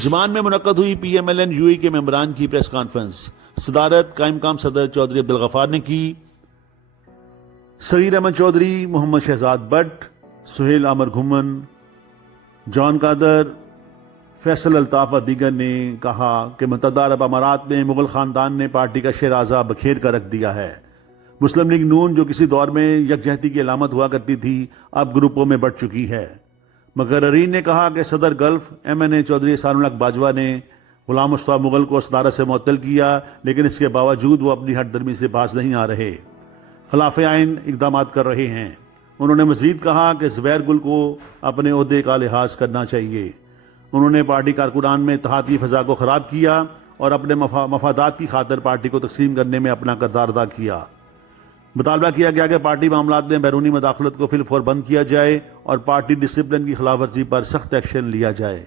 انجمان میں منعقد ہوئی P M L N U A کے ممبران کی پریس کانفرنس، صدارت قائم مقام صدر چودھری عبدالغفار نے کی۔ سریر احمد چودھری، محمد شہزاد بٹ، سہیل عامر گھمن، جان قادر، فیصل الطاف و دیگر نے کہا کہ متحدہ عرب امارات میں مغل خاندان نے پارٹی کا شیرازہ بکھیر کر رکھ دیا ہے۔ مسلم لیگ نون جو کسی دور میں یکجہتی کی علامت ہوا کرتی تھی، اب گروپوں میں بٹ چکی ہے۔ مقررین نے کہا کہ صدر گلف ایم این اے چودھری احسان الحق باجوہ نے غلام مصطفیٰ مغل کو صدارت سے معطل کیا، لیکن اس کے باوجود وہ اپنی ہٹ درمی سے باز نہیں آ رہے، خلاف آئین اقدامات کر رہے ہیں۔ انہوں نے مزید کہا کہ زبیر گل کو اپنے عہدے کا لحاظ کرنا چاہیے۔ انہوں نے پارٹی کارکنان میں اتحاد کی فضا کو خراب کیا اور اپنے مفادات کی خاطر پارٹی کو تقسیم کرنے میں اپنا کردار ادا کیا۔ مطالبہ کیا گیا کہ پارٹی معاملات میں بیرونی مداخلت کو فی الفور بند کیا جائے اور پارٹی ڈسپلن کی خلاف ورزی پر سخت ایکشن لیا جائے۔